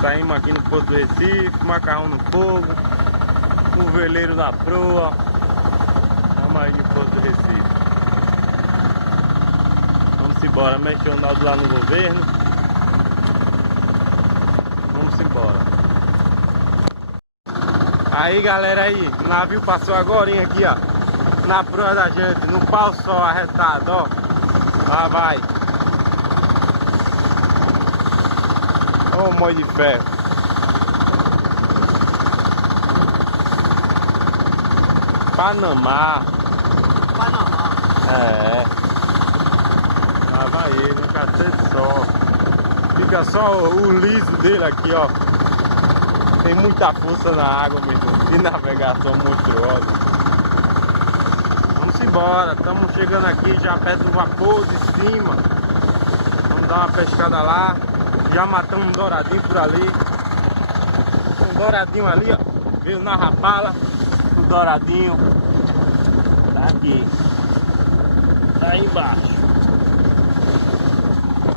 Saímos aqui no Porto do Recife, macarrão no fogo, o veleiro da proa. Estamos aí no Porto do Recife. Vamos embora, mexe o Ronaldo lá no governo. Vamos embora. Aí galera, aí, o navio passou agora aqui, ó, na proa da gente, no pau só arretado, ó. Lá vai. Ó o molho de ferro. Panamá. Panamá. É. Lá vai ele, um cacete só. Fica só o liso dele aqui, ó. Tem muita força na água, meu irmão. Que navegação monstruosa. Vamos embora, estamos chegando aqui já perto do vapor de cima. Vamos dar uma pescada lá. Já matamos um douradinho por ali. Um douradinho ali, ó. Veio na rapala. O douradinho tá aqui. Tá aí embaixo.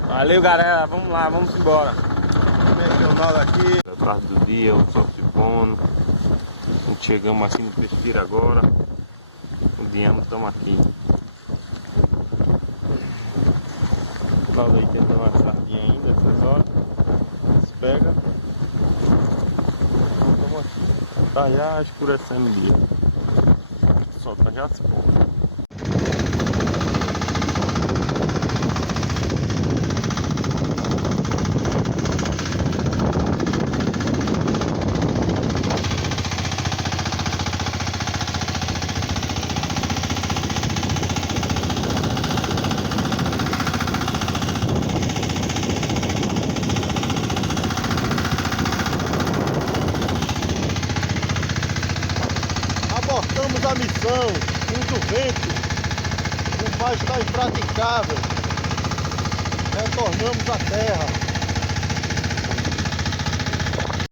Valeu galera, vamos lá, vamos embora. Mexer o nó aqui. Tarde do dia, o sol se pondo. Chegamos aqui no Pesqueira agora. Viemos, estamos aqui. O Claudio aí tentando uma sardinha ainda essas horas. Se pega. Estamos aqui. Tá já escurecendo o dia. O sol tá já se pondo. Abortamos a missão, muito vento, o mar está impraticável, retornamos à terra.